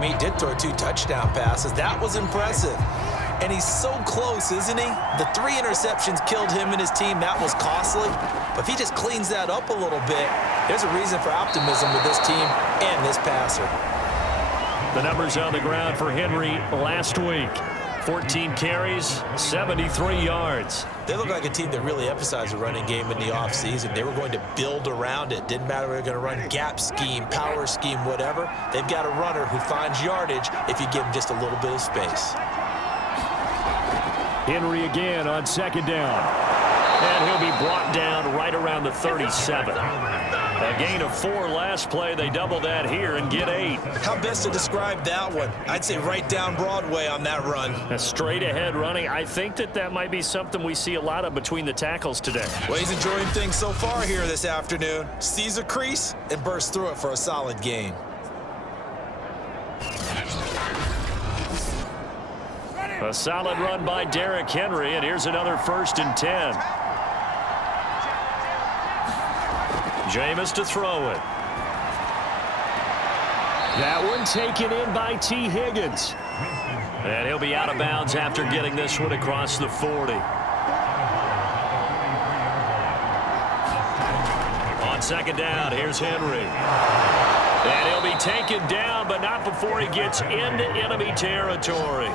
mean, he did throw 2 touchdown passes. That was impressive. And he's so close, isn't he? The 3 interceptions killed him and his team. That was costly. But if he just cleans that up a little bit, there's a reason for optimism with this team and this passer. The numbers on the ground for Henry last week. 14 carries, 73 yards. They look like a team that really emphasized the running game in the offseason. They were going to build around it. Didn't matter if they were going to run gap scheme, power scheme, whatever. They've got a runner who finds yardage if you give him just a little bit of space. Henry again on second down. And he'll be brought down right around the 37. A gain of 4 last play. They double that here and get 8. How best to describe that one? I'd say right down Broadway on that run. A straight ahead running. I think that might be something we see a lot of between the tackles today. Well, he's enjoying things so far here this afternoon. Sees a crease and bursts through it for a solid gain. A solid run by Derrick Henry, and here's another 1st and 10. Jameis to throw it. That one taken in by T. Higgins. And he'll be out of bounds after getting this one across the 40. On second down, here's Henry. And he'll be taken down, but not before he gets into enemy territory.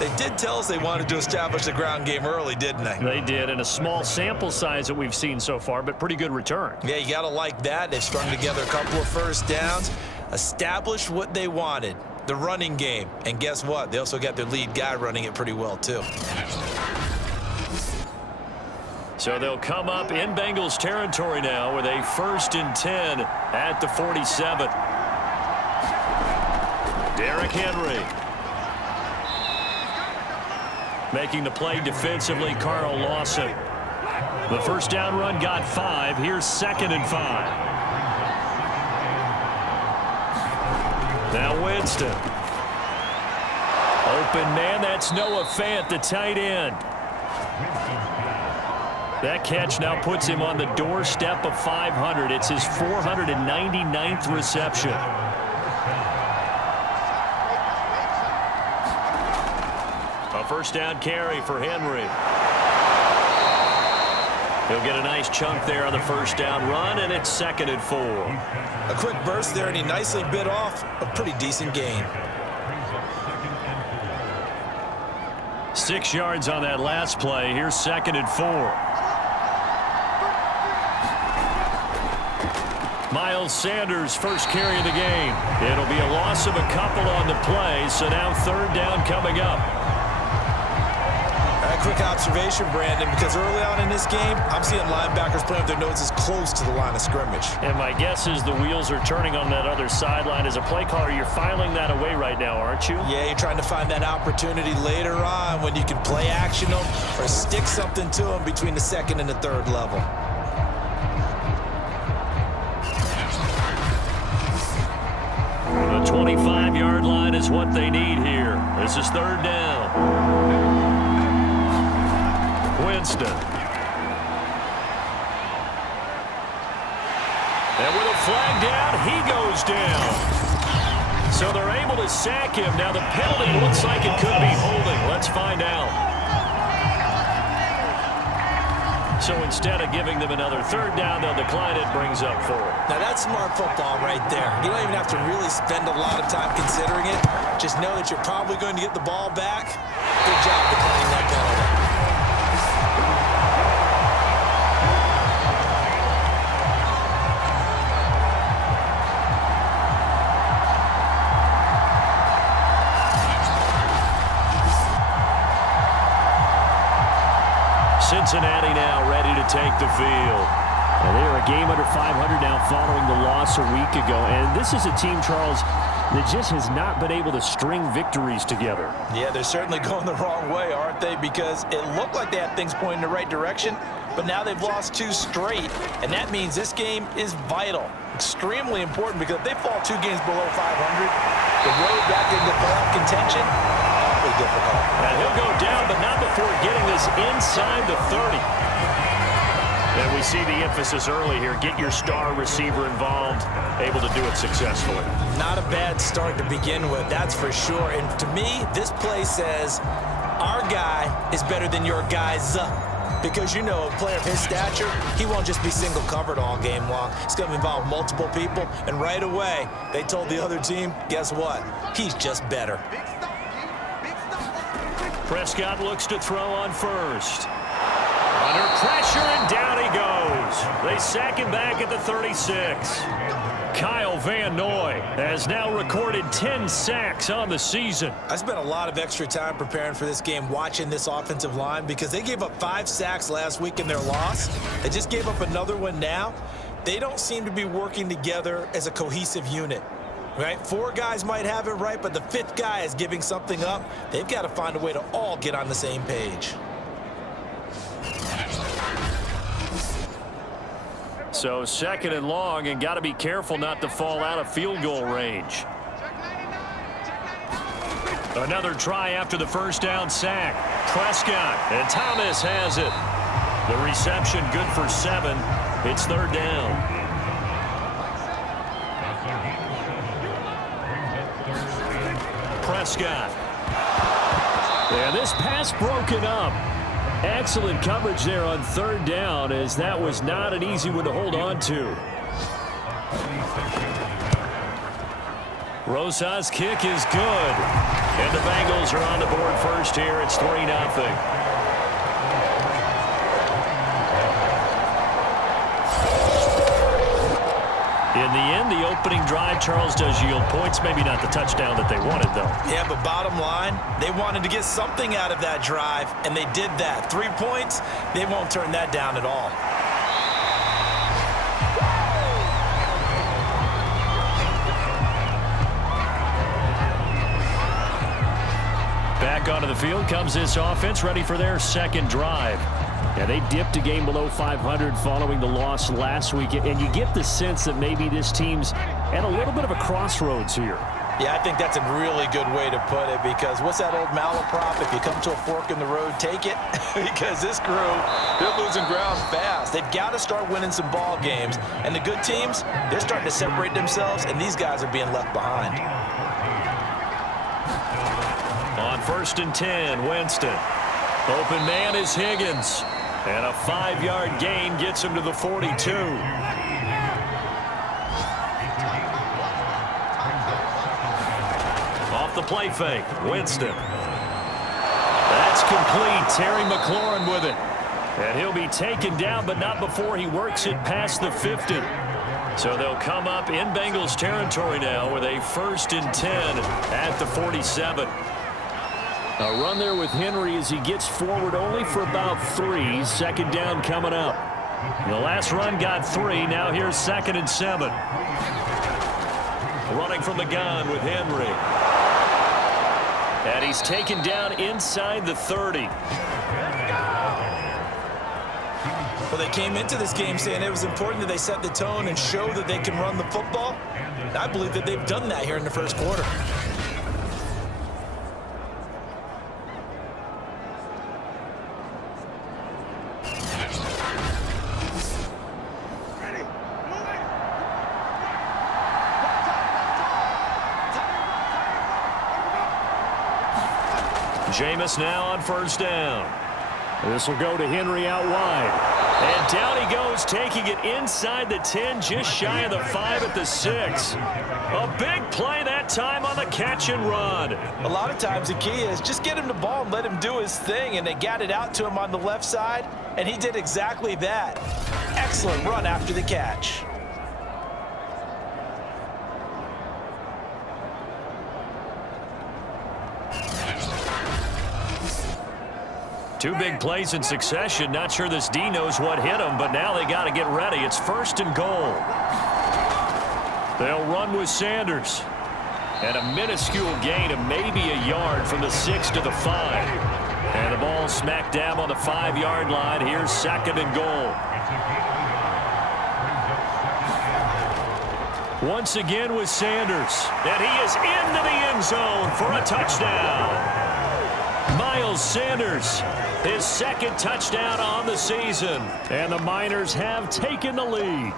They did tell us they wanted to establish the ground game early, didn't they? They did, in a small sample size that we've seen so far, but pretty good return. Yeah, you got to like that. They've strung together a couple of first downs, established what they wanted, the running game. And guess what? They also got their lead guy running it pretty well, too. So they'll come up in Bengals territory now with a 1st and 10 at the 47. Derrick Henry. Making the play defensively, Carl Lawson. The first down run got 5. Here's 2nd and 5. Now Winston. Open man, that's Noah Fant, the tight end. That catch now puts him on the doorstep of 500. It's his 499th reception. A first down carry for Henry. He'll get a nice chunk there on the first down run, and it's 2nd and 4. A quick burst there, and he nicely bit off a pretty decent gain. 6 yards on that last play. Here's 2nd and 4. Miles Sanders, first carry of the game. It'll be a loss of a couple on the play, so now 3rd down coming up. A quick observation, Brandon, because early on in this game, I'm seeing linebackers playing with their noses close to the line of scrimmage. And my guess is the wheels are turning on that other sideline. As a play caller, you're filing that away right now, aren't you? Yeah, you're trying to find that opportunity later on when you can play action them or stick something to them between the 2nd and the 3rd level. The 25-yard line is what they need here. This is 3rd down. Winston. And with a flag down, he goes down. So they're able to sack him. Now the penalty looks like it could be holding. Let's find out. So instead of giving them another 3rd down, they'll decline it, brings up 4. Now that's smart football right there. You don't even have to really spend a lot of time considering it. Just know that you're probably going to get the ball back. Good job declining that penalty. Cincinnati now ready to take the field. And they are a game under 500 now following the loss a week ago. And this is a team, Charles, that just has not been able to string victories together. Yeah, they're certainly going the wrong way, aren't they? Because it looked like they had things pointing in the right direction, but now they've lost 2 straight. And that means this game is vital, extremely important, because if they fall 2 games below 500, the road back into playoff contention, awfully difficult. And he'll go down, but not before getting this inside the 30. And we see the emphasis early here. Get your star receiver involved, able to do it successfully. Not a bad start to begin with, that's for sure. And to me, this play says our guy is better than your guys. Because, you know, a player of his stature, he won't just be single covered all game long. It's going to involve multiple people. And right away, they told the other team, guess what? He's just better. Prescott looks to throw on first. Under pressure, and down he goes. They sack him back at the 36. Kyle Van Noy has now recorded 10 sacks on the season. I spent a lot of extra time preparing for this game, watching this offensive line, because they gave up 5 sacks last week in their loss. They just gave up another one now. They don't seem to be working together as a cohesive unit. Right? 4 guys might have it right, but the 5th guy is giving something up. They've got to find a way to all get on the same page. So 2nd and long, and got to be careful not to fall out of field goal range. Another try after the first down sack. Prescott, and Thomas has it. The reception good for 7. It's 3rd down. Prescott. And this pass broken up. Excellent coverage there on 3rd down, as that was not an easy one to hold on to. Rosa's kick is good. And the Bengals are on the board first here. It's 3-0. In the end, the opening drive, Charles, does yield points. Maybe not the touchdown that they wanted, though. Yeah, but bottom line, they wanted to get something out of that drive, and they did that. 3 points, they won't turn that down at all. Back onto the field comes this offense, ready for their 2nd drive. Yeah, they dipped a game below 500 following the loss last week, and you get the sense that maybe this team's at a little bit of a crossroads here. Yeah, I think that's a really good way to put it, because what's that old malaprop? If you come to a fork in the road, take it. Because this crew, they're losing ground fast. They've got to start winning some ball games. And the good teams, they're starting to separate themselves, and these guys are being left behind. On 1st and 10, Winston. Open man is Higgins. And a 5-yard gain gets him to the 42. Off the play fake, Winston. That's complete. Terry McLaurin with it. And he'll be taken down, but not before he works it past the 50. So they'll come up in Bengals territory now with a 1st and 10 at the 47. A run there with Henry as he gets forward only for about 3. 2nd down coming up. The last run got 3. Now here's 2nd and 7. Running from the gun with Henry. And he's taken down inside the 30. Well, they came into this game saying it was important that they set the tone and show that they can run the football. I believe that they've done that here in the 1st quarter. Jameis now on 1st down. This will go to Henry out wide. And down he goes, taking it inside the 10, just shy of the 5 at the 6. A big play that time on the catch and run. A lot of times the key is just get him the ball and let him do his thing, and they got it out to him on the left side, and he did exactly that. Excellent run after the catch. Two big plays in succession. Not sure this D knows what hit him, but now they got to get ready. It's 1st and goal. They'll run with Sanders. And a minuscule gain of maybe a yard from the 6 to the 5. And the ball smack dab on the 5-yard line. Here's 2nd and goal. Once again with Sanders. And he is into the end zone for a touchdown. Miles Miles Sanders, his second touchdown on the season. And the Miners have taken the lead.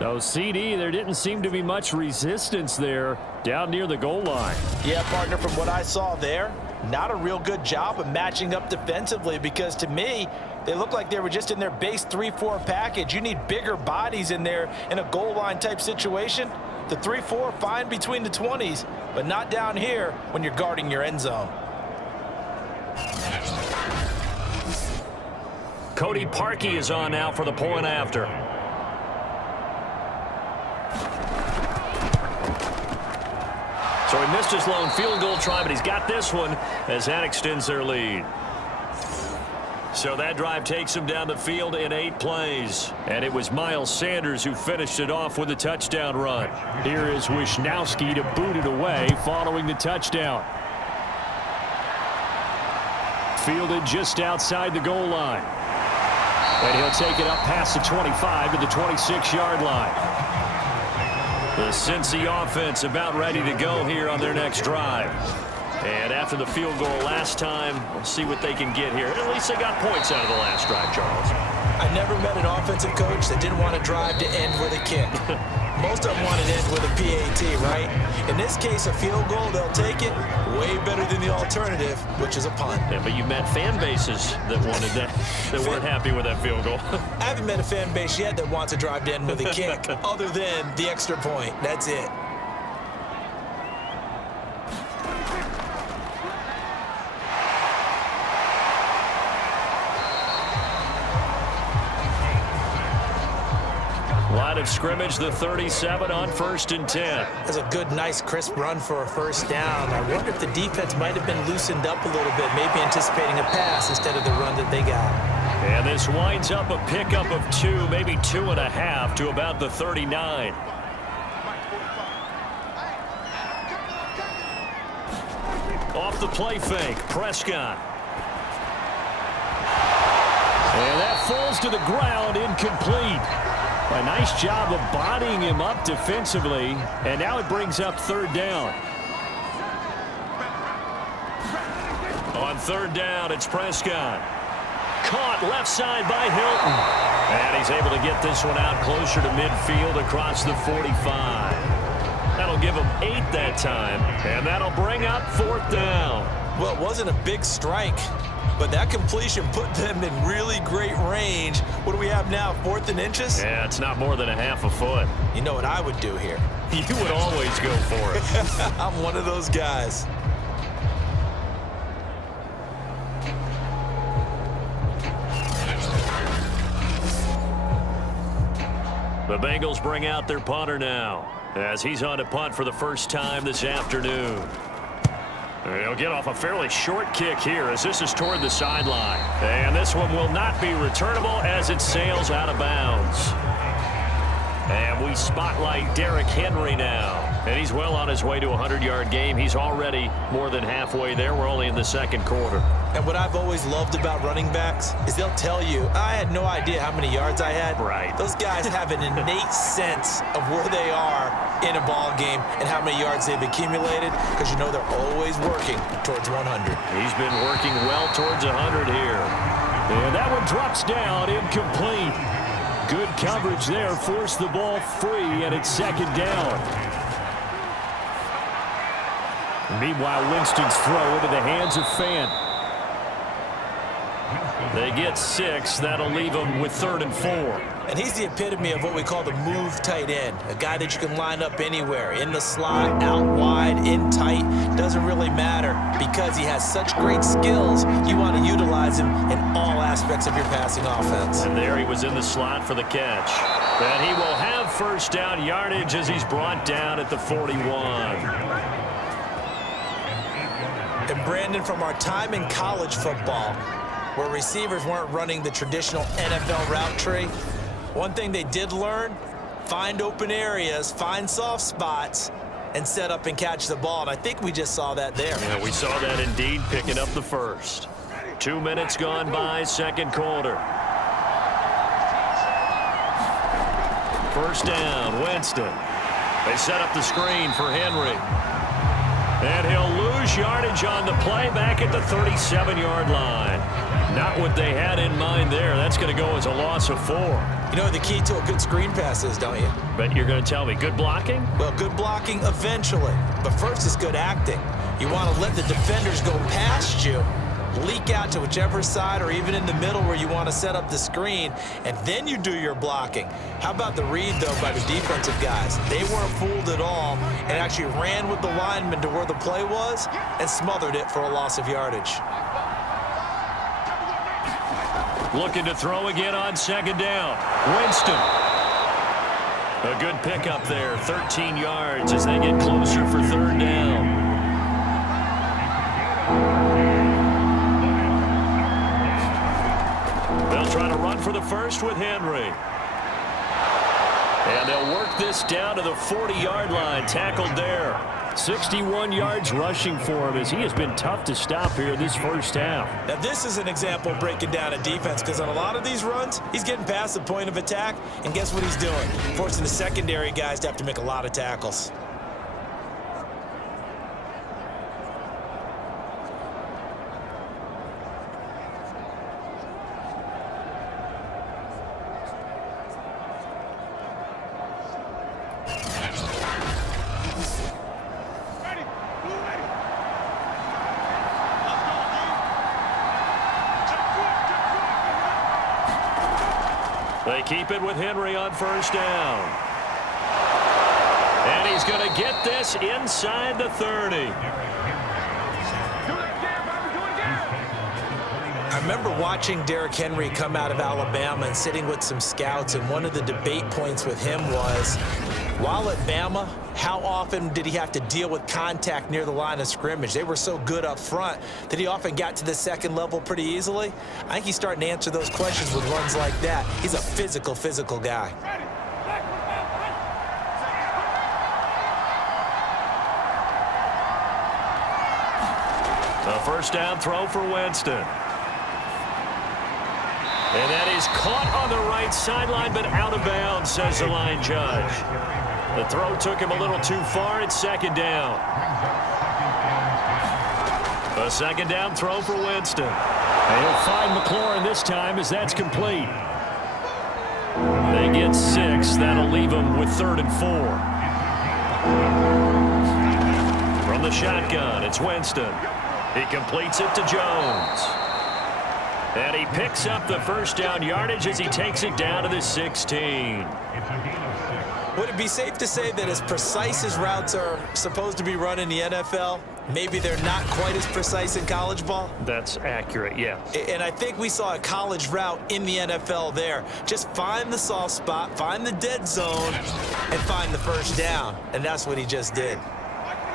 No, CD, there didn't seem to be much resistance there down near the goal line. Yeah, partner, from what I saw there, not a real good job of matching up defensively, because to me, they look like they were just in their base 3-4 package. You need bigger bodies in there in a goal line type situation. The 3-4, fine between the 20s, but not down here when you're guarding your end zone. Cody Parkey is on now for the point after. So he missed his lone field goal try, but he's got this one as that extends their lead. So that drive takes him down the field in 8 plays. And it was Miles Sanders who finished it off with a touchdown run. Here is Wisnowski to boot it away following the touchdown. Fielded just outside the goal line. And he'll take it up past the 25 to the 26-yard line. The Cincy offense about ready to go here on their next drive. And after the field goal last time, we'll see what they can get here. At least they got points out of the last drive, Charles. I never met an offensive coach that didn't want to drive to end with a kick. Most of them want to end with a PAT, right? In this case, a field goal, they'll take it. Way better than the alternative, which is a punt. Yeah, but you've met fan bases that wanted that, that weren't happy with that field goal. I haven't met a fan base yet that wants to drive to end with a kick, other than the extra point. That's it. Line of scrimmage, the 37 on 1st and 10. That's a good, nice, crisp run for a first down. I wonder if the defense might have been loosened up a little bit, maybe anticipating a pass instead of the run that they got. And this winds up a pickup of 2, maybe 2.5 to about the 39. Off the play fake, Prescott. And that falls to the ground, incomplete. A nice job of bodying him up defensively, and now it brings up 3rd down. On 3rd down, it's Prescott. Caught left side by Hilton. And he's able to get this one out closer to midfield across the 45. That'll give him 8 that time, and that'll bring up 4th down. Well, it wasn't a big strike, but that completion put them in really great range. What do we have now, 4th and inches? Yeah, it's not more than a half a foot. You know what I would do here? You would always go for it. I'm one of those guys. The Bengals bring out their punter now, as he's on to punt for the first time this afternoon. He'll get off a fairly short kick here as this is toward the sideline. And this one will not be returnable as it sails out of bounds. And we spotlight Derrick Henry now. And he's well on his way to a 100-yard game. He's already more than halfway there. We're only in the 2nd quarter. And what I've always loved about running backs is they'll tell you, I had no idea how many yards I had. Right. Those guys have an innate sense of where they are in a ball game and how many yards they've accumulated, because you know they're always working towards 100. He's been working well towards 100 here. And that one drops down, incomplete. Good coverage there, forced the ball free, and it's 2nd down. Meanwhile, Winston's throw into the hands of Fant. They get 6. That'll leave them with 3rd and 4. And he's the epitome of what we call the move tight end, a guy that you can line up anywhere, in the slot, out wide, in tight, doesn't really matter, because he has such great skills. You want to utilize him in all aspects of your passing offense. And there he was in the slot for the catch. And he will have 1st down yardage as he's brought down at the 41. And Brandon, from our time in college football, where receivers weren't running the traditional NFL route tree, one thing they did learn, find open areas, find soft spots, and set up and catch the ball. And I think we just saw that there. Yeah, we saw that indeed, picking up the first. 2 minutes gone by, 2nd quarter. 1st down, Winston. They set up the screen for Henry. And he'll lose yardage on the play back at the 37-yard line. Not what they had in mind there. That's going to go as a loss of 4. You know what the key to a good screen pass is, don't you? But you're going to tell me good blocking? Well, good blocking eventually. But first is good acting. You want to let the defenders go past you, leak out to whichever side or even in the middle where you want to set up the screen, and then you do your blocking. How about the read, though, by the defensive guys? They weren't fooled at all and actually ran with the lineman to where the play was and smothered it for a loss of yardage. Looking to throw again on second down. Winston. A good pickup there, 13 yards as they get closer for third down. They'll try to run for the first with Henry. And they'll work this down to the 40-yard line, tackled there. 61 yards rushing for him as he has been tough to stop here this first half. Now, this is an example of breaking down a defense because on a lot of these runs, he's getting past the point of attack, and guess what he's doing? Forcing the secondary guys to have to make a lot of tackles. They keep it with Henry on first down. And he's going to get this inside the 30. I remember watching Derrick Henry come out of Alabama and sitting with some scouts, and one of the debate points with him was, while at Bama, how often did he have to deal with contact near the line of scrimmage? They were so good up front that he often got to the second level pretty easily. I think he's starting to answer those questions with runs like that. He's a physical guy. A first down throw for Winston. And that is caught on the right sideline, but out of bounds, says the line judge. The throw took him a little too far. It's second down. A second down throw for Winston. And he'll find McLaurin this time as that's complete. They get 6. That'll leave them with 3rd and 4. From the shotgun, it's Winston. He completes it to Jones. And he picks up the first down yardage as he takes it down to the 16. Would it be safe to say that as precise as routes are supposed to be run in the NFL, maybe they're not quite as precise in college ball? That's accurate, yeah. And I think we saw a college route in the NFL there. Just find the soft spot, find the dead zone, and find the first down. And that's what he just did.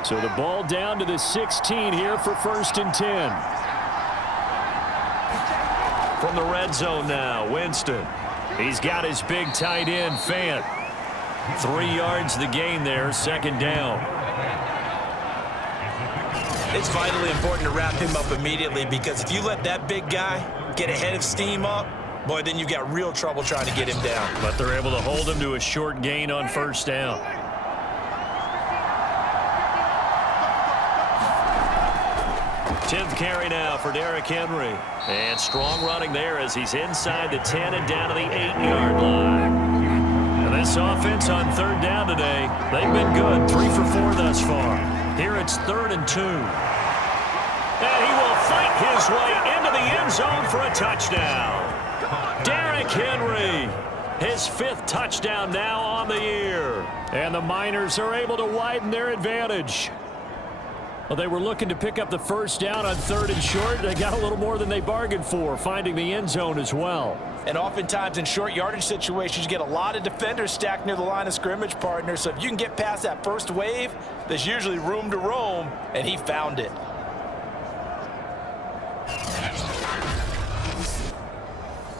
So the ball down to the 16 here for 1st and 10. From the red zone now, Winston. He's got his big tight end, Fant. 3 yards the gain there, second down. It's vitally important to wrap him up immediately because if you let that big guy get ahead of steam up, boy, then you've got real trouble trying to get him down. But they're able to hold him to a short gain on first down. Tenth carry now for Derrick Henry. And strong running there as he's inside the 10 and down to the 8-yard line. And this offense on third down today, they've been good. 3 for 4 thus far. Here it's 3rd and 2. And he will fight his way into the end zone for a touchdown. Derrick Henry, his 5th touchdown now on the year. And the Miners are able to widen their advantage. Well, they were looking to pick up the first down on 3rd and short. They got a little more than they bargained for, finding the end zone as well. And oftentimes in short yardage situations, you get a lot of defenders stacked near the line of scrimmage, partner. So if you can get past that first wave, there's usually room to roam, and he found it.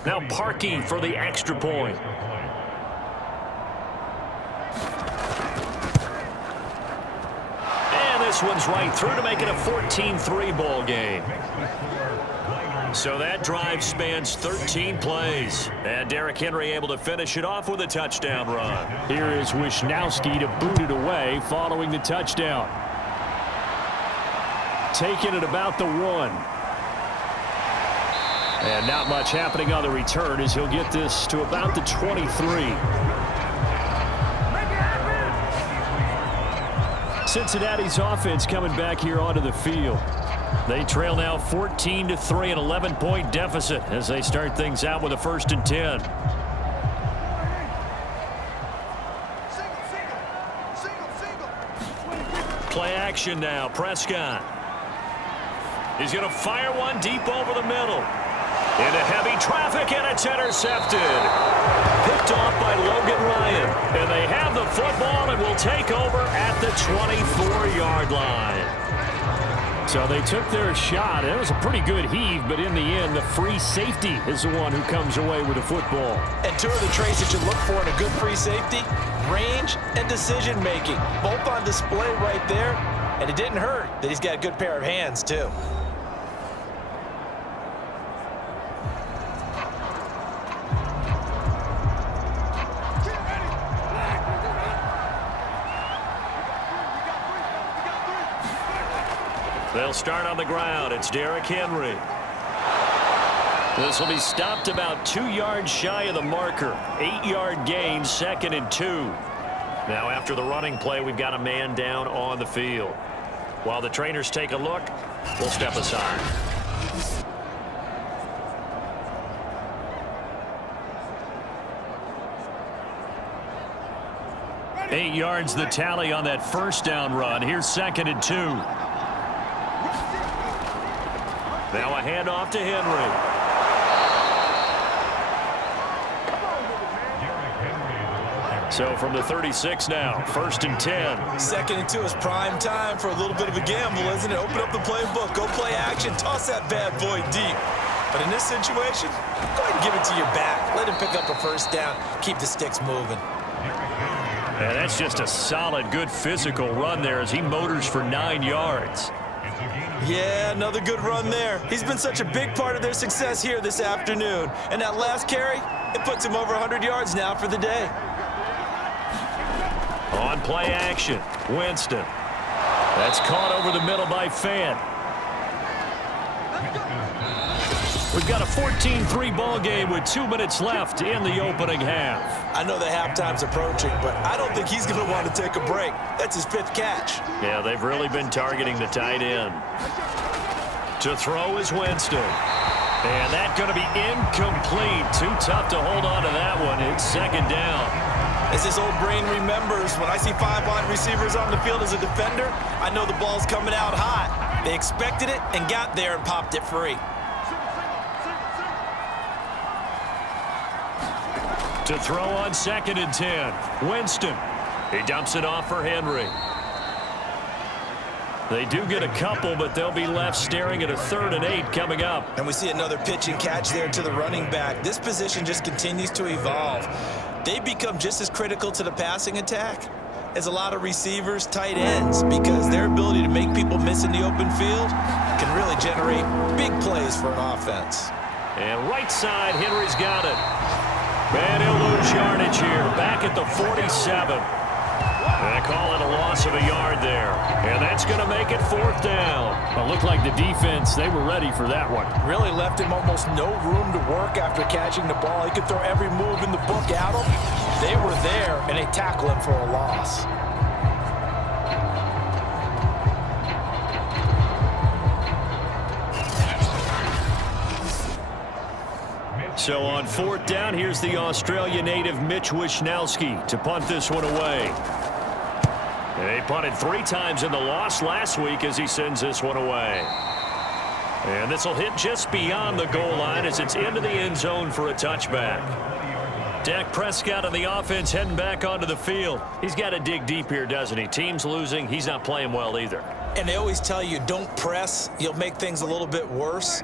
Now Parkey for the extra point. This one's right through to make it a 14-3 ball game. So that drive spans 13 plays. And Derrick Henry able to finish it off with a touchdown run. Here is Wishnowski to boot it away following the touchdown. taken at about the 1. And not much happening on the return as he'll get this to about the 23. Cincinnati's offense coming back here onto the field. They trail now 14-3, an 11-point deficit as they start things out with a 1st and 10. Play action now. Prescott. He's going to fire one deep over the middle. Into heavy traffic, and it's intercepted. Picked off by Logan Ryan. And they have the football and will take over at the 24-yard line. So they took their shot. It was a pretty good heave, but in the end, the free safety is the one who comes away with the football. And two of the traits that you look for in a good free safety, range and decision-making. Both on display right there. And it didn't hurt that he's got a good pair of hands, too. They'll start on the ground. It's Derrick Henry. This will be stopped about 2 yards shy of the marker. 8-yard gain, 2nd and 2. Now after the running play, we've got a man down on the field. While the trainers take a look, we'll step aside. Eight yards the tally on that 1st down run. Here's 2nd and 2. Now a handoff to Henry. So from the 36 now, 1st and 10. 2nd and 2 is prime time for a little bit of a gamble, isn't it? Open up the playbook, go play action, toss that bad boy deep. But in this situation, go ahead and give it to your back. Let him pick up a 1st down, keep the sticks moving. And that's just a solid, good physical run there as he motors for 9 yards. Yeah, another good run there. He's been such a big part of their success here this afternoon. And that last carry, it puts him over 100 yards now for the day. On play action, Winston. That's caught over the middle by Fant. We've got a 14-3 ball game with 2 minutes left in the opening half. I know the halftime's approaching, but I don't think he's going to want to take a break. That's his 5th catch. Yeah, they've really been targeting the tight end. To throw is Winston. And that's going to be incomplete. Too tough to hold on to that one. It's 2nd down. As his old brain remembers, when I see 5 wide receivers on the field as a defender, I know the ball's coming out hot. They expected it and got there and popped it free. To throw on 2nd and 10. Winston. He dumps it off for Henry. They do get a couple, but they'll be left staring at a 3rd and 8 coming up. And we see another pitch and catch there to the running back. This position just continues to evolve. They become just as critical to the passing attack as a lot of receivers, tight ends, because their ability to make people miss in the open field can really generate big plays for an offense. And right side, Henry's got it. And he'll lose yardage here, back at the 47. They call it a loss of a yard there. And that's going to make it 4th down. Well, looked like the defense, they were ready for that one. Really left him almost no room to work after catching the ball. He could throw every move in the book at him. They were there, and they tackle him for a loss. So on 4th down, here's the Australia native Mitch Wishnowsky to punt this one away. He punted 3 times in the loss last week as he sends this one away. And this will hit just beyond the goal line as it's into the end zone for a touchback. Dak Prescott on the offense heading back onto the field. He's got to dig deep here, doesn't he? Team's losing. He's not playing well either. And they always tell you, don't press. You'll make things a little bit worse.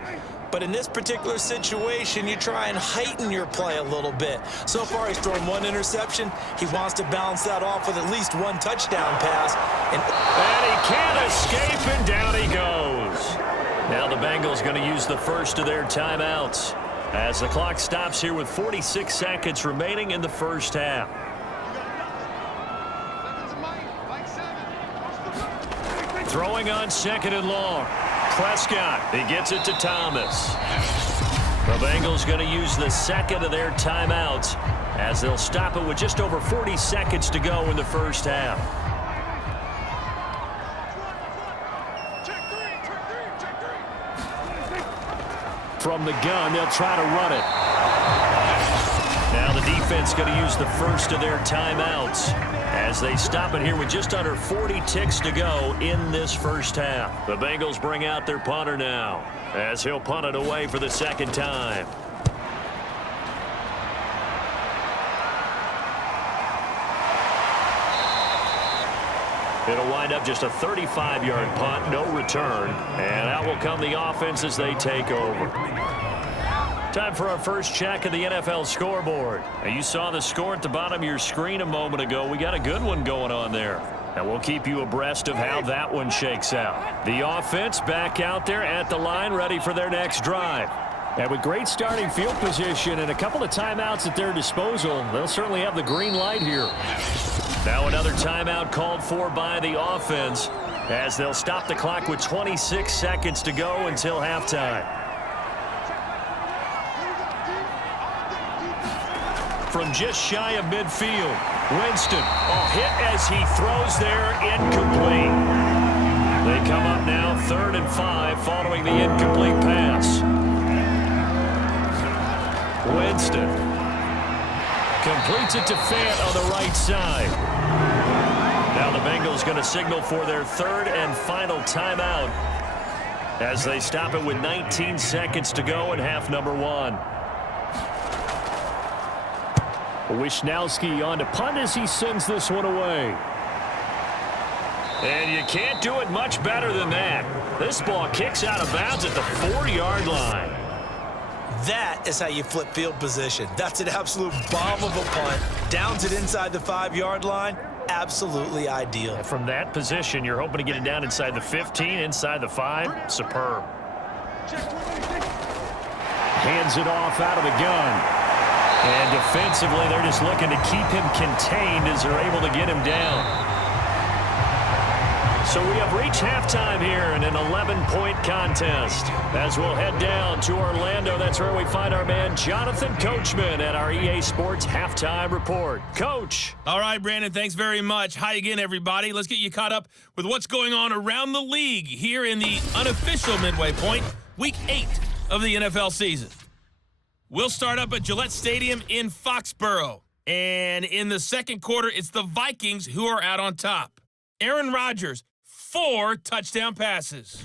But in this particular situation, you try and heighten your play a little bit. So far, he's thrown 1 interception. He wants to balance that off with at least 1 touchdown pass. And he can't escape, and down he goes. Now the Bengals going to use the first of their timeouts as the clock stops here with 46 seconds remaining in the 1st half. Throwing on 2nd and long. Prescott, he gets it to Thomas. The Bengals going to use the second of their timeouts as they'll stop it with just over 40 seconds to go in the first half. From the gun, they'll try to run it. Now the defense going to use the first of their timeouts as they stop it here with just under 40 ticks to go in this first half. The Bengals bring out their punter now as he'll punt it away for the second time. It'll wind up just a 35-yard punt, no return, and out will come the offense as they take over. Time for our first check of the NFL scoreboard. Now, you saw the score at the bottom of your screen a moment ago. We got a good one going on there. And we'll keep you abreast of how that one shakes out. The offense back out there at the line, ready for their next drive. And with great starting field position and a couple of timeouts at their disposal, they'll certainly have the green light here. Now another timeout called for by the offense as they'll stop the clock with 26 seconds to go until halftime. From just shy of midfield, Winston, hit as he throws there, incomplete. They come up now 3rd and 5 following the incomplete pass. Winston completes it to Fant on the right side. Now the Bengals going to signal for their 3rd and final timeout as they stop it with 19 seconds to go in half number 1. Wishnowski on to punt as he sends this one away. And you can't do it much better than that. This ball kicks out of bounds at the 4-yard line. That is how you flip field position. That's an absolute bomb of a punt. Downs it inside the 5-yard line. Absolutely ideal. And from that position, you're hoping to get it down inside the 15, inside the 5. Superb. Hands it off out of the gun. And defensively, they're just looking to keep him contained as they're able to get him down. So we have reached halftime here in an 11-point contest. As we'll head down to Orlando, that's where we find our man Jonathan Coachman at our EA Sports Halftime Report. Coach. All right, Brandon, thanks very much. Hi again, everybody. Let's get you caught up with what's going on around the league here in the unofficial midway point, Week 8 of the NFL season. We'll start up at Gillette Stadium in Foxborough. And in the second quarter, it's the Vikings who are out on top. Aaron Rodgers, 4 touchdown passes.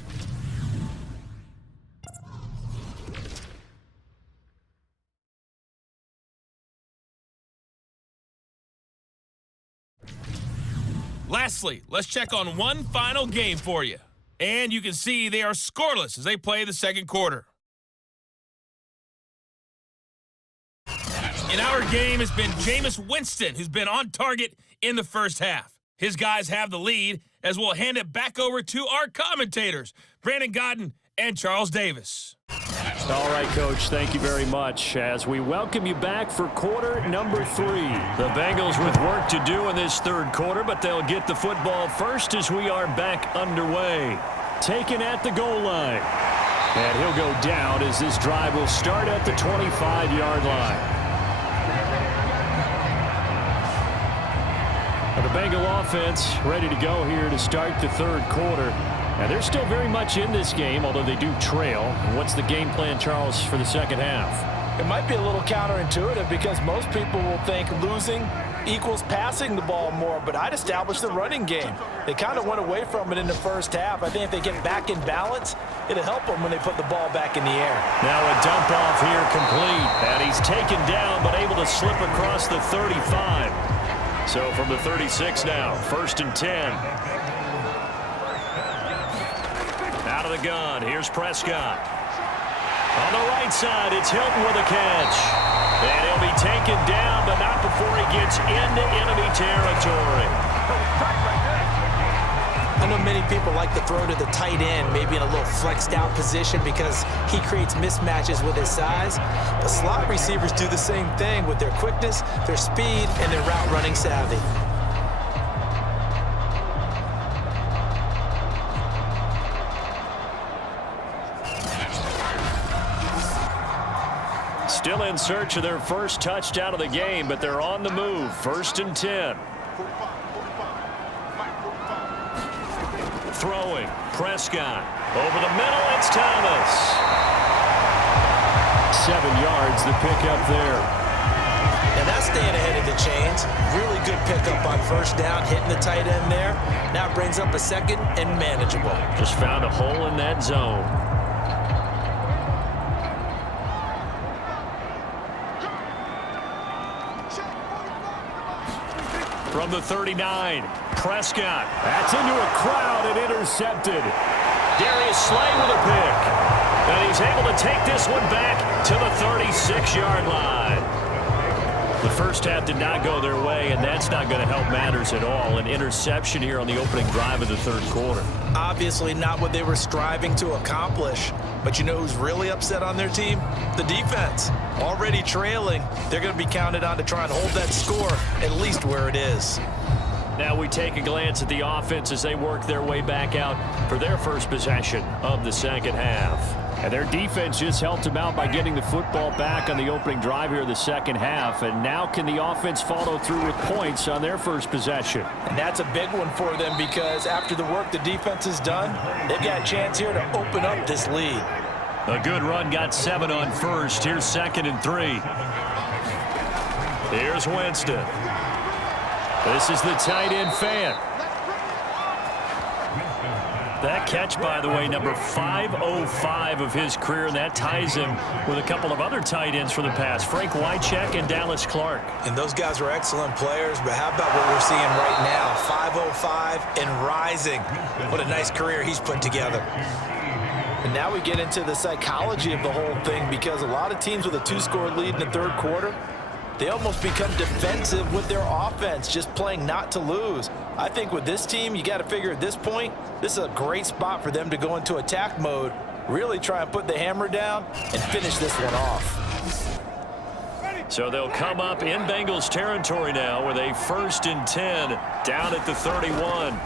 Lastly, let's check on one final game for you. And you can see they are scoreless as they play the second quarter. In our game, it's been Jameis Winston, who's been on target in the first half. His guys have the lead, as we'll hand it back over to our commentators, Brandon Godden and Charles Davis. All right, Coach, thank you very much as we welcome you back for quarter number 3. The Bengals with work to do in this third quarter, but they'll get the football first as we are back underway. Taken at the goal line. And he'll go down as this drive will start at the 25-yard line. The Bengal offense ready to go here to start the third quarter. And they're still very much in this game, although they do trail. What's the game plan, Charles, for the second half? It might be a little counterintuitive because most people will think losing equals passing the ball more, but I'd establish the running game. They kind of went away from it in the first half. I think if they get back in balance, it'll help them when they put the ball back in the air. Now a dump off here complete. And he's taken down but able to slip across the 35. So from the 36 now, 1st and 10. Out of the gun, here's Prescott. On the right side, it's Hilton with a catch. And he'll be taken down, but not before he gets into enemy territory. I know many people like to throw to the tight end, maybe in a little flexed out position because he creates mismatches with his size. But slot receivers do the same thing with their quickness, their speed, and their route running savvy. Still in search of their first touchdown of the game, but they're on the move. 1st and 10. Throwing. Prescott. Over the middle, it's Thomas. 7 yards, the pickup there. And that's staying ahead of the chains. Really good pickup on 1st down, hitting the tight end there. Now it brings up a 2nd and manageable. Just found a hole in that zone. From the 39, Prescott. That's into a crowd and intercepted. Darius Slay with a pick. And he's able to take this one back to the 36-yard line. The first half did not go their way, and that's not going to help matters at all. An interception here on the opening drive of the 3rd quarter. Obviously not what they were striving to accomplish. But you know who's really upset on their team? The defense. Already trailing. They're going to be counted on to try and hold that score at least where it is. Now we take a glance at the offense as they work their way back out for their first possession of the 2nd half. And their defense just helped them out by getting the football back on the opening drive here in the 2nd half. And now can the offense follow through with points on their first possession? And that's a big one for them because after the work the defense has done, they've got a chance here to open up this lead. A good run got 7 on 1st. Here's 2nd and 3. Here's Winston. This is the tight end fan. That catch, by the way, number 505 of his career, and that ties him with a couple of other tight ends for the past, Frank Wycheck and Dallas Clark. And those guys are excellent players, but how about what we're seeing right now? 505 and rising. What a nice career he's put together. And now we get into the psychology of the whole thing because a lot of teams with a 2-score lead in the 3rd quarter, they almost become defensive with their offense, just playing not to lose. I think with this team, you got to figure at this point, this is a great spot for them to go into attack mode, really try and put the hammer down and finish this one off. So they'll come up in Bengals territory now with a 1st and 10 down at the 31.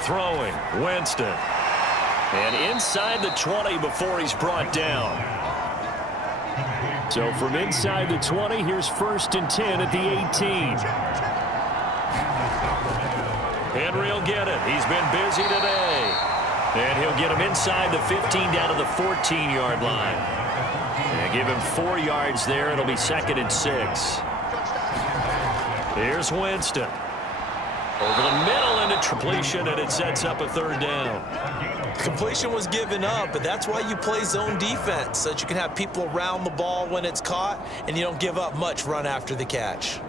Throwing, Winston. And inside the 20 before he's brought down. So from inside the 20, here's 1st and 10 at the 18. Henry will get it. He's been busy today. And he'll get him inside the 15 down to the 14-yard line. And give him 4 yards there. It'll be 2nd and 6. Here's Winston. Over the middle into completion, and it sets up a 3rd down. Completion was given up, but that's why you play zone defense, so that you can have people around the ball when it's caught, and you don't give up much run after the catch.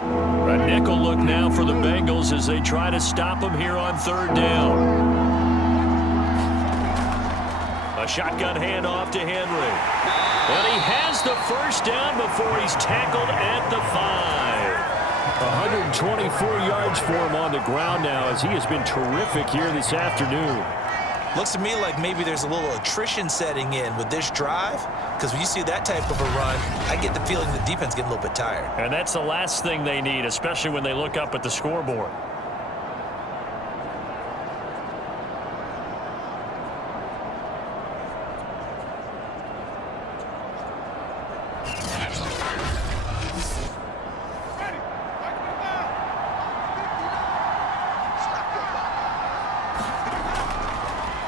A nickel look now for the Bengals as they try to stop him here on 3rd down. A shotgun handoff to Henry. And he has the 1st down before he's tackled at the 5. 124 yards for him on the ground now as he has been terrific here this afternoon. Looks to me like maybe there's a little attrition setting in with this drive, because when you see that type of a run, I get the feeling the defense getting a little bit tired. And that's the last thing they need, especially when they look up at the scoreboard.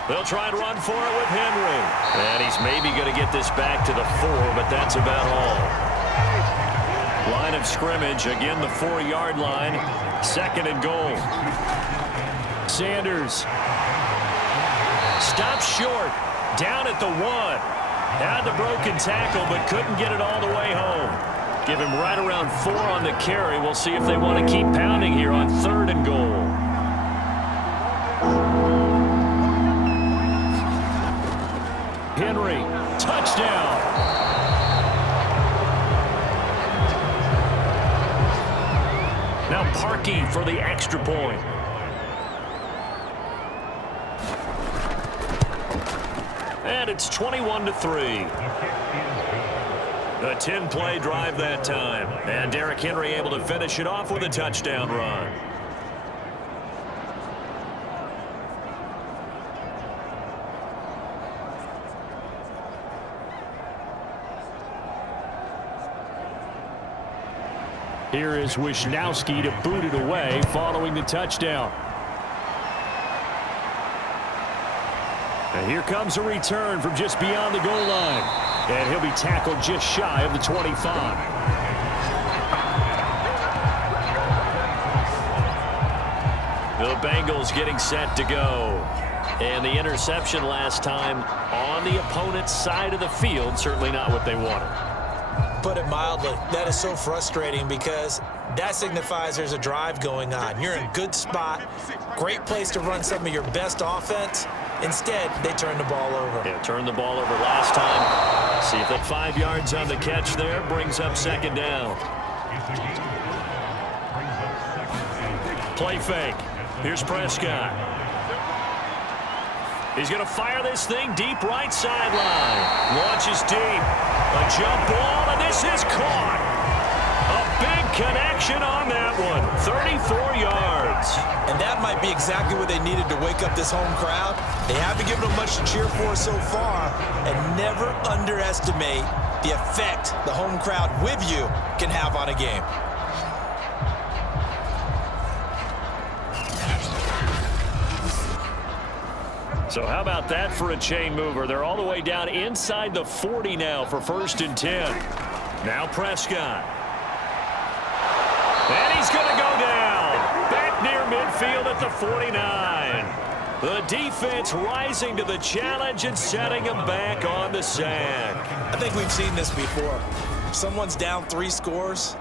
They'll try and run for it with Henry. And he's maybe going to get this back to the 4, but that's about all. Line of scrimmage, again the 4-yard line. 2nd and goal. Sanders. Stops short. Down at the 1. Had the broken tackle, but couldn't get it all the way home. Give him right around 4 on the carry. We'll see if they want to keep pounding here on 3rd and goal. Henry, touchdown. Now Parkey for the extra point. And it's 21-3. A 10-play drive that time. And Derrick Henry able to finish it off with a touchdown run. Here is Wisnowski to boot it away following the touchdown. And here comes a return from just beyond the goal line. And he'll be tackled just shy of the 25. The Bengals getting set to go. And the interception last time on the opponent's side of the field, certainly not what they wanted. Put it mildly, that is so frustrating because that signifies there's a drive going on. You're in a good spot, great place to run some of your best offense. Instead, they turn the ball over. Yeah, turned the ball over last time. See if that 5 yards on the catch there brings up second down. Play fake. Here's Prescott. He's going to fire this thing deep right sideline. Launches deep. A jump ball, and this is caught. A big connection on that one. 34 yards. And that might be exactly what they needed to wake up this home crowd. They haven't given them much to cheer for so far. And never underestimate the effect the home crowd with you can have on a game. So how about that for a chain mover? They're all the way down inside the 40 now for 1st and 10. Now Prescott. And he's going to go down. Back near midfield at the 49. The defense rising to the challenge and setting him back on the sack. I think we've seen this before. If someone's down 3 scores,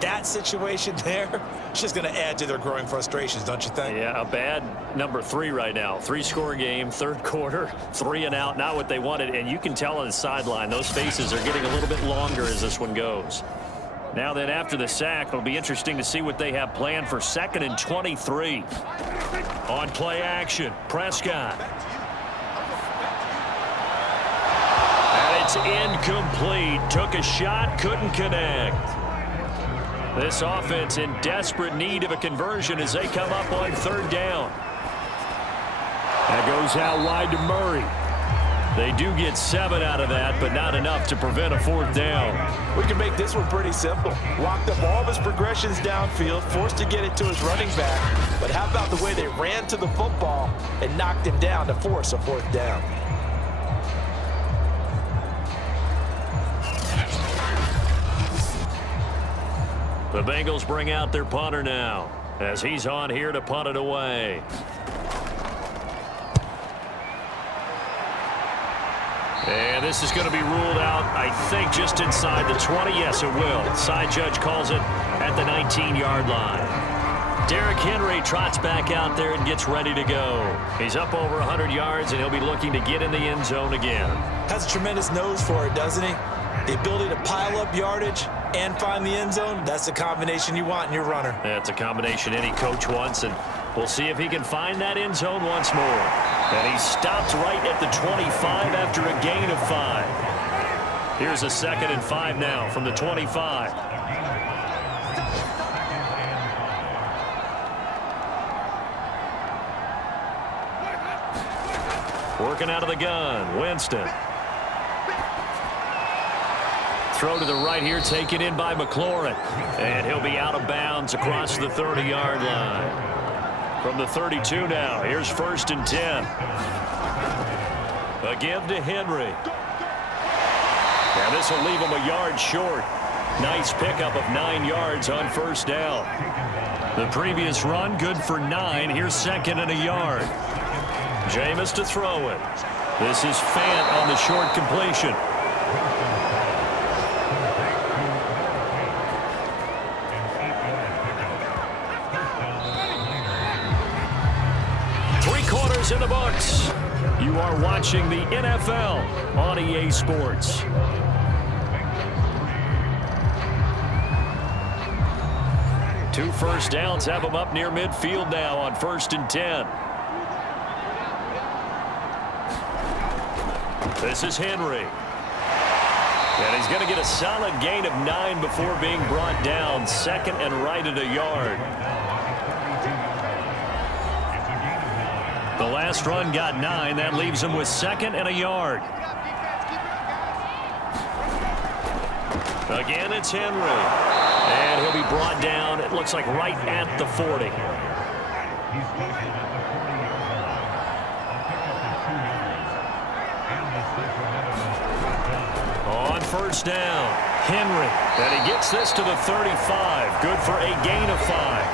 that situation there is just going to add to their growing frustrations, don't you think? Yeah, a bad number 3 right now. 3-score game, 3rd quarter, 3 and out, not what they wanted. And you can tell on the sideline, those faces are getting a little bit longer as this one goes. Now then, after the sack, it'll be interesting to see what they have planned for 2nd and 23. On play action, Prescott. And it's incomplete. Took a shot, couldn't connect. This offense in desperate need of a conversion as they come up on 3rd down. That goes out wide to Murray. They do get 7 out of that, but not enough to prevent a 4th down. We can make this one pretty simple. Locked up all of his progressions downfield, forced to get it to his running back. But how about the way they ran to the football and knocked him down to force a 4th down? The Bengals bring out their punter now as he's on here to punt it away. And this is going to be ruled out, I think, just inside the 20. Yes, it will. Side judge calls it at the 19-yard line. Derrick Henry trots back out there and gets ready to go. He's up over 100 yards, and he'll be looking to get in the end zone again. Has a tremendous nose for it, doesn't he? The ability to pile up yardage and find the end zone, that's the combination you want in your runner. That's a combination any coach wants, and we'll see if he can find that end zone once more. And he stopped right at the 25 after a gain of 5. Here's a 2nd and 5 now from the 25. Working out of the gun, Winston. Throw to the right here, taken in by McLaurin. And he'll be out of bounds across the 30-yard line. From the 32 now, here's 1st and 10. A give to Henry. And this will leave him a yard short. Nice pickup of 9 yards on 1st down. The previous run, good for 9. Here's 2nd and a yard. Jameis to throw it. This is Fant on the short completion. In the books. You are watching the NFL on EA Sports. Two 1st downs have them up near midfield now on 1st and 10. This is Henry. And he's going to get a solid gain of 9 before being brought down. 2nd and right at a yard. The last run got 9. That leaves him with 2nd and a yard. Again, it's Henry. And he'll be brought down, it looks like right at the 40. On first down, Henry. And he gets this to the 35. Good for a gain of 5.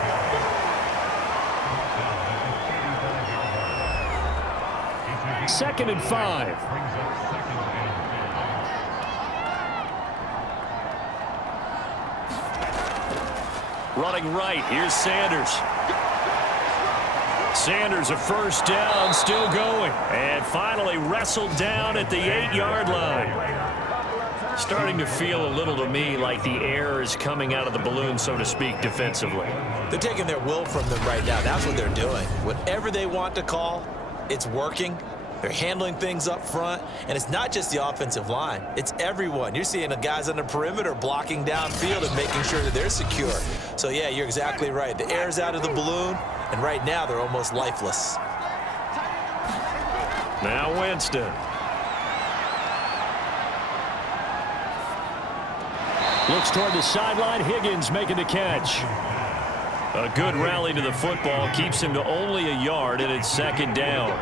Second and 5. Running right, here's Sanders. Sanders a first down, still going. And finally wrestled down at the 8-yard line. Starting to feel a little to me like the air is coming out of the balloon, so to speak, defensively. They're taking their will from them right now. That's what they're doing. Whatever they want to call, it's working. They're handling things up front, and it's not just the offensive line. It's everyone. You're seeing the guys on the perimeter blocking downfield and making sure that they're secure. So, yeah, you're exactly right. The air's out of the balloon, and right now they're almost lifeless. Now Winston. Looks toward the sideline. Higgins making the catch. A good rally to the football keeps him to only a yard, and it's second down.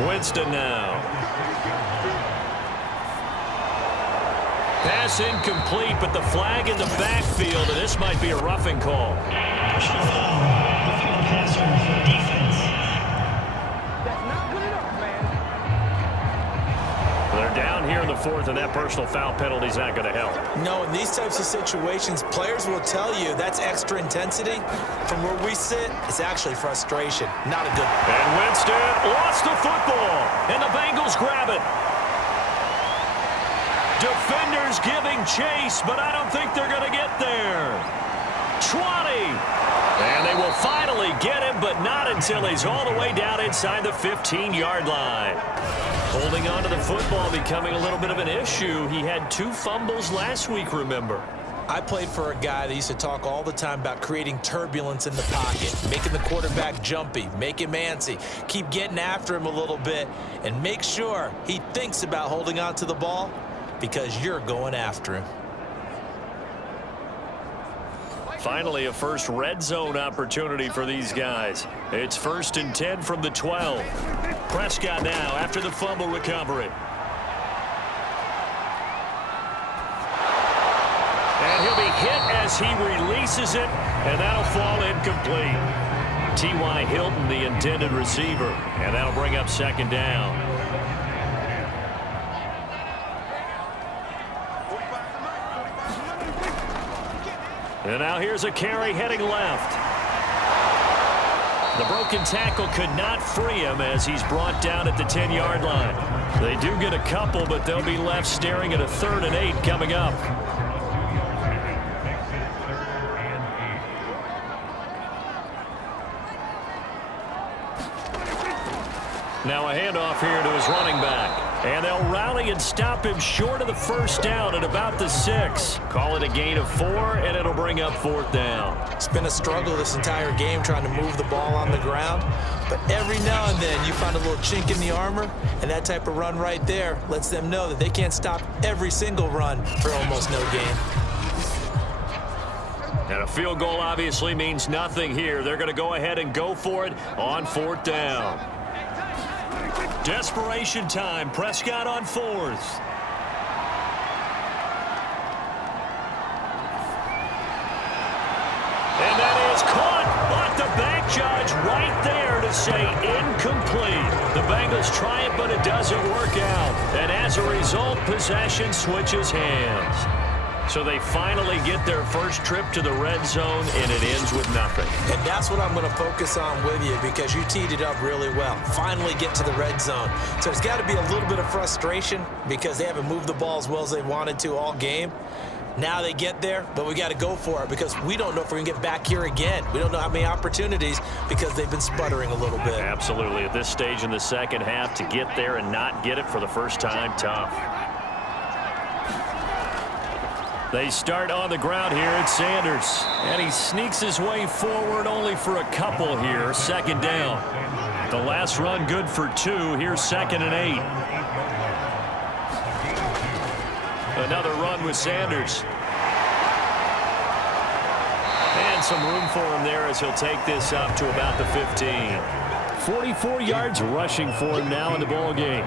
Winston now. Pass incomplete, but the flag in the backfield, and this might be a roughing call. Personal foul. Roughing the passer for defense. That's not good enough, man. They're down here in the 4th, and that personal foul penalty is not going to help. No, in these types of situations, players will tell you that's extra intensity. From where we sit, it's actually frustration. Not a good. And Winston lost the football, and the Bengals grab it. Defenders giving chase, but I don't think they're going to get there. 20. And they will finally get him, but not until he's all the way down inside the 15-yard line. Holding on to the football becoming a little bit of an issue. He had 2 fumbles last week, remember. I played for a guy that used to talk all the time about creating turbulence in the pocket, making the quarterback jumpy, make him antsy, keep getting after him a little bit, and make sure he thinks about holding on to the ball because you're going after him. Finally, a first red zone opportunity for these guys. It's 1st and 10 from the 12. Prescott now after the fumble recovery. And he'll be hit as he releases it, and that'll fall incomplete. T.Y. Hilton, the intended receiver, and that'll bring up second down. And now here's a carry heading left. The broken tackle could not free him as he's brought down at the 10-yard line. They do get a couple, but they'll be left staring at a 3rd and 8 coming up. Now a handoff here to his running back. And they'll rally and stop him short of the first down at about the 6. Call it a gain of 4, and it'll bring up 4th down. It's been a struggle this entire game trying to move the ball on the ground. But every now and then you find a little chink in the armor, and that type of run right there lets them know that they can't stop every single run for almost no gain. And a field goal obviously means nothing here. They're going to go ahead and go for it on 4th down. Desperation time. Prescott on 4th. And that is caught, but the back judge right there to say incomplete. The Bengals try it, but it doesn't work out. And as a result, possession switches hands. So they finally get their first trip to the red zone, and it ends with nothing. And that's what I'm going to focus on with you because you teed it up really well. Finally get to the red zone. So there's got to be a little bit of frustration because they haven't moved the ball as well as they wanted to all game. Now they get there, but we got to go for it because we don't know if we're going to get back here again. We don't know how many opportunities because they've been sputtering a little bit. Absolutely. At this stage in the second half, to get there and not get it for the first time, tough. They start on the ground here at Sanders. And he sneaks his way forward only for a couple here. Second down. The last run good for 2. Here's 2nd and 8. Another run with Sanders. And some room for him there as he'll take this up to about the 15. 44 yards rushing for him now in the ball game.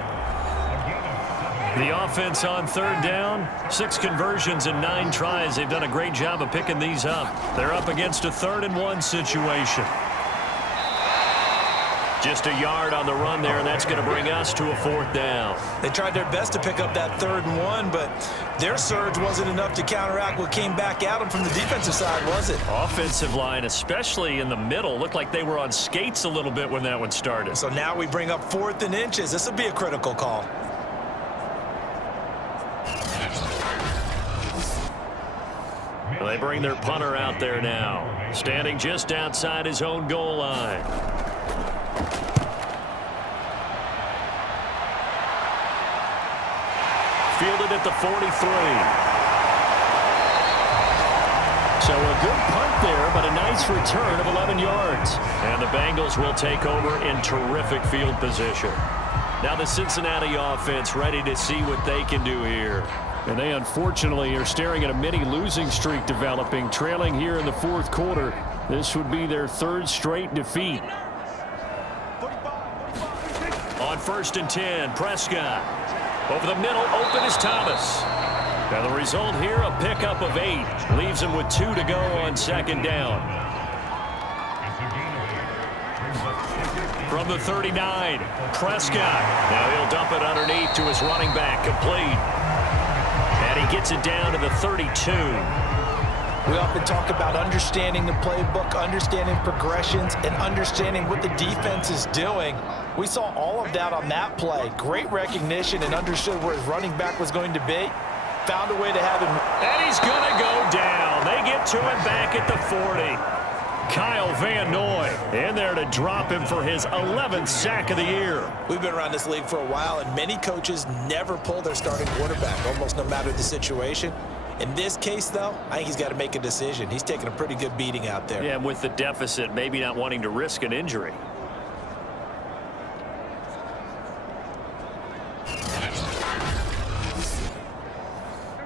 The offense on third down, 6 conversions and 9 tries. They've done a great job of picking these up. They're up against a 3rd-and-1 situation. Just a yard on the run there, and that's going to bring us to a 4th down. They tried their best to pick up that 3rd-and-1, but their surge wasn't enough to counteract what came back at them from the defensive side, was it? Offensive line, especially in the middle, looked like they were on skates a little bit when that one started. So now we bring up 4th and inches. This will be a critical call. They bring their punter out there now, standing just outside his own goal line. Fielded at the 43. So a good punt there, but a nice return of 11 yards. And the Bengals will take over in terrific field position. Now the Cincinnati offense ready to see what they can do here. And they unfortunately are staring at a mini losing streak developing, trailing here in the 4th quarter. This would be their 3rd straight defeat. On 1st and 10, Prescott. Over the middle, open is Thomas. Now the result here, a pickup of 8. Leaves him with 2 to go on 2nd down. From the 39, Prescott. Now he'll dump it underneath to his running back, complete. And he gets it down to the 32. We often talk about understanding the playbook, understanding progressions, and understanding what the defense is doing. We saw all of that on that play. Great recognition and understood where his running back was going to be. Found a way to have him. And he's going to go down. They get to him back at the 40. Kyle Van Noy in there to drop him for his 11th sack of the year. We've been around this league for a while, and many coaches never pull their starting quarterback, almost no matter the situation. In this case, though, I think he's got to make a decision. He's taking a pretty good beating out there. Yeah, and with the deficit, maybe not wanting to risk an injury.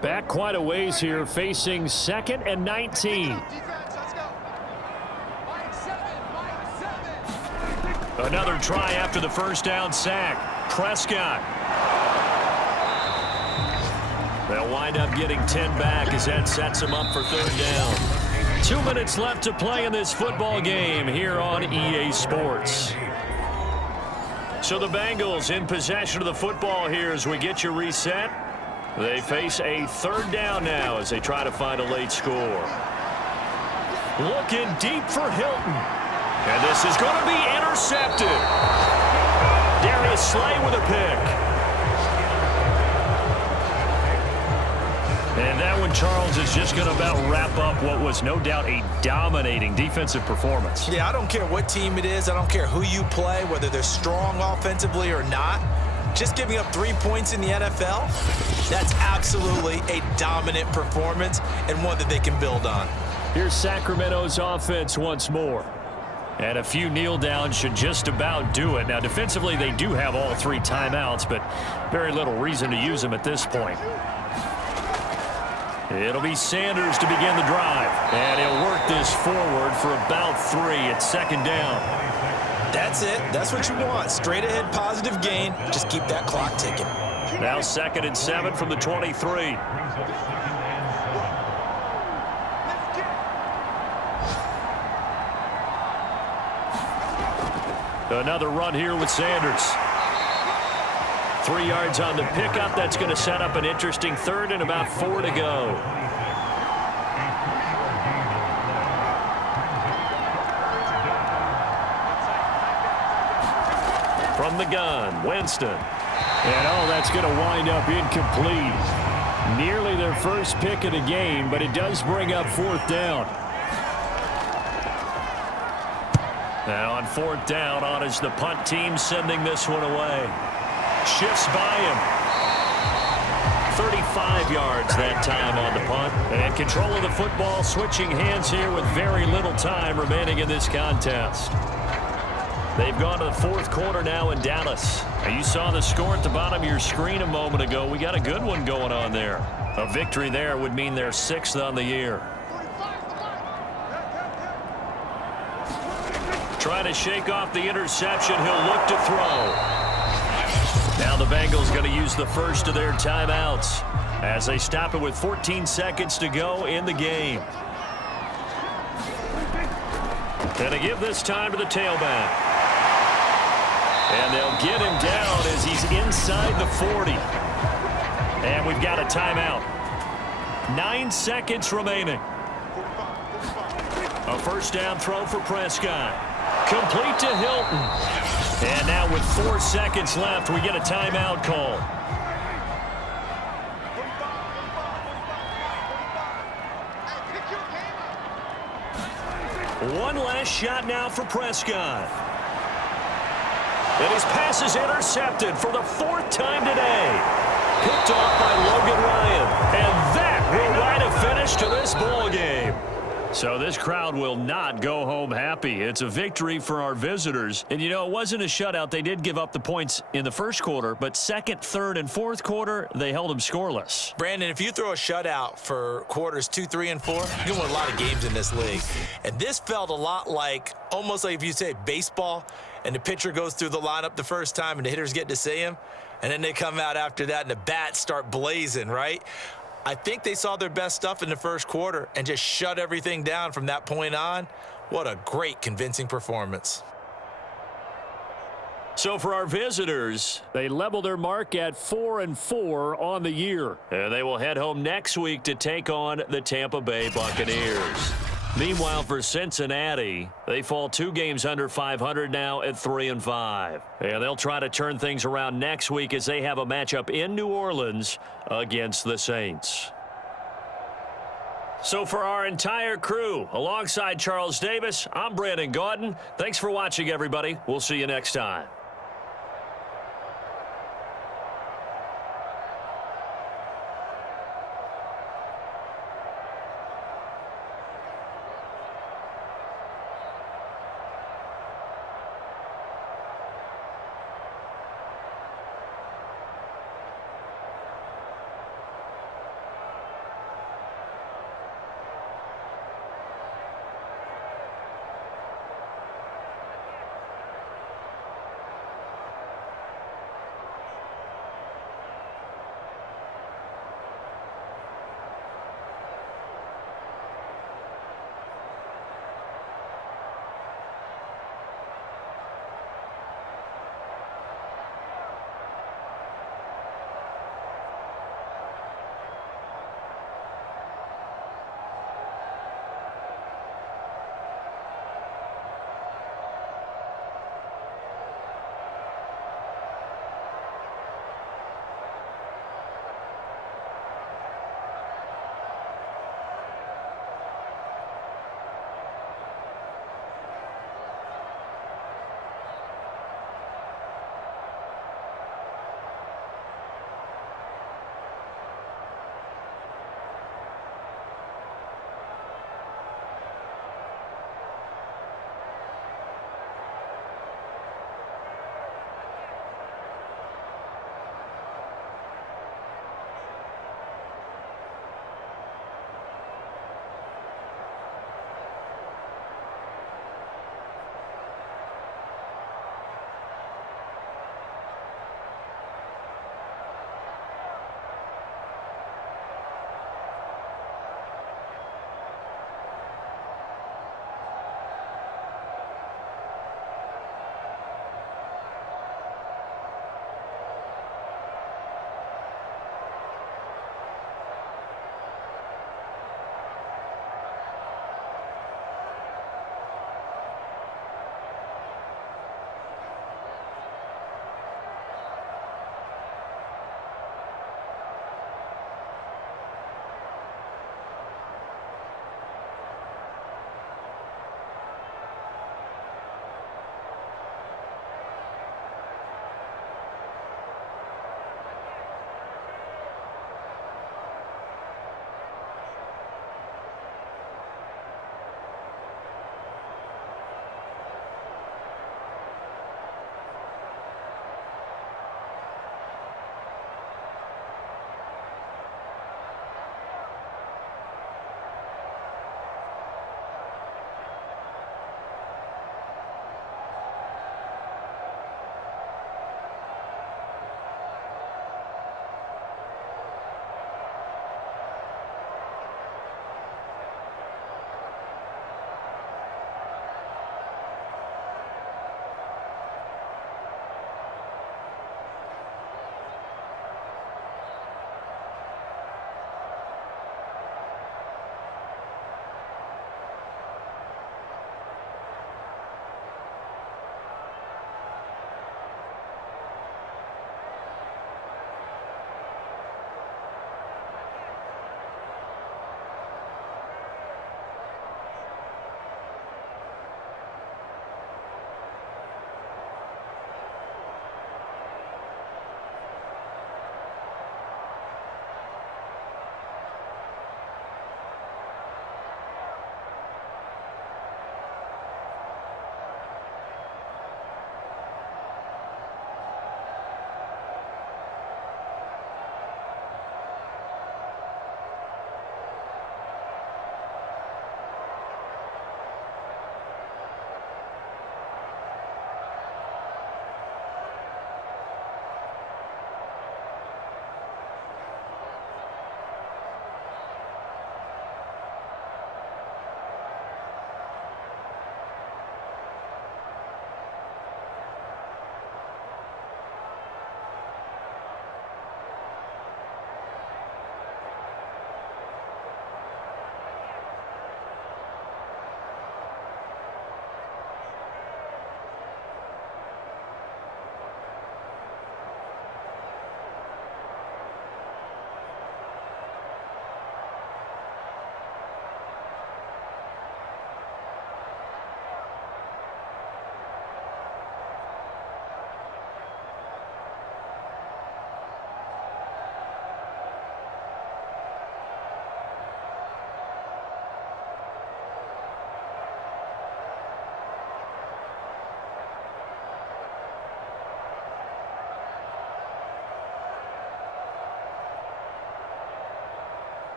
Back quite a ways here, facing 2nd and 19. Another try after the 1st down sack. Prescott. They'll wind up getting 10 back as that sets them up for 3rd down. 2 minutes left to play in this football game here on EA Sports. So the Bengals in possession of the football here as we get you reset. They face a 3rd down now as they try to find a late score. Looking deep for Hilton. And this is going to be intercepted. Darius Slay with a pick. And that one, Charles, is just going to about wrap up what was no doubt a dominating defensive performance. Yeah, I don't care what team it is. I don't care who you play, whether they're strong offensively or not. Just giving up 3 points in the NFL, that's absolutely a dominant performance and one that they can build on. Here's Sacramento's offense once more. And a few kneel downs should just about do it. Now, defensively, they do have all 3 timeouts, but very little reason to use them at this point. It'll be Sanders to begin the drive. And he'll work this forward for about 3 at 2nd down. That's it. That's what you want. Straight ahead positive gain. Just keep that clock ticking. Now 2nd and 7 from the 23. Another run here with Sanders. 3 yards on the pickup. That's going to set up an interesting 3rd and about 4 to go. From the gun, Winston. And that's going to wind up incomplete. Nearly their first pick of the game, but it does bring up 4th down. Now on 4th down, on is the punt team sending this one away. Shifts by him. 35 yards that time on the punt. And control of the football switching hands here with very little time remaining in this contest. They've gone to the 4th quarter now in Dallas. Now you saw the score at the bottom of your screen a moment ago. We got a good one going on there. A victory there would mean they're 6th on the year. Trying to shake off the interception. He'll look to throw. Now the Bengals going to use the first of their timeouts as they stop it with 14 seconds to go in the game. Going to give this time to the tailback. And they'll get him down as he's inside the 40. And we've got a timeout. 9 seconds remaining. A first down throw for Prescott. Complete to Hilton. And now with 4 seconds left, we get a timeout call. One last shot now for Prescott. And his pass is intercepted for the 4th time today. Picked off by Logan Ryan. And that will write a finish to this ball game. So this crowd will not go home happy. It's a victory for our visitors. And, you know, it wasn't a shutout. They did give up the points in the first quarter, but second, third, and fourth quarter, they held them scoreless. Brandon, if you throw a shutout for quarters 2, 3, and 4, you can win a lot of games in this league. And this felt a lot like, almost like if you say baseball, and the pitcher goes through the lineup the first time and the hitters get to see him, and then they come out after that and the bats start blazing, right? I think they saw their best stuff in the first quarter and just shut everything down from that point on. What a great, convincing performance. So for our visitors, They level their mark at 4-4 on the year. and they will head home next week to take on the Tampa Bay Buccaneers. Meanwhile, for Cincinnati, they fall 2 games under 500 now at 3-5. And they'll try to turn things around next week as they have a matchup in New Orleans against the Saints. So for our entire crew, alongside Charles Davis, I'm Brandon Gaudin. Thanks for watching, everybody. We'll see you next time.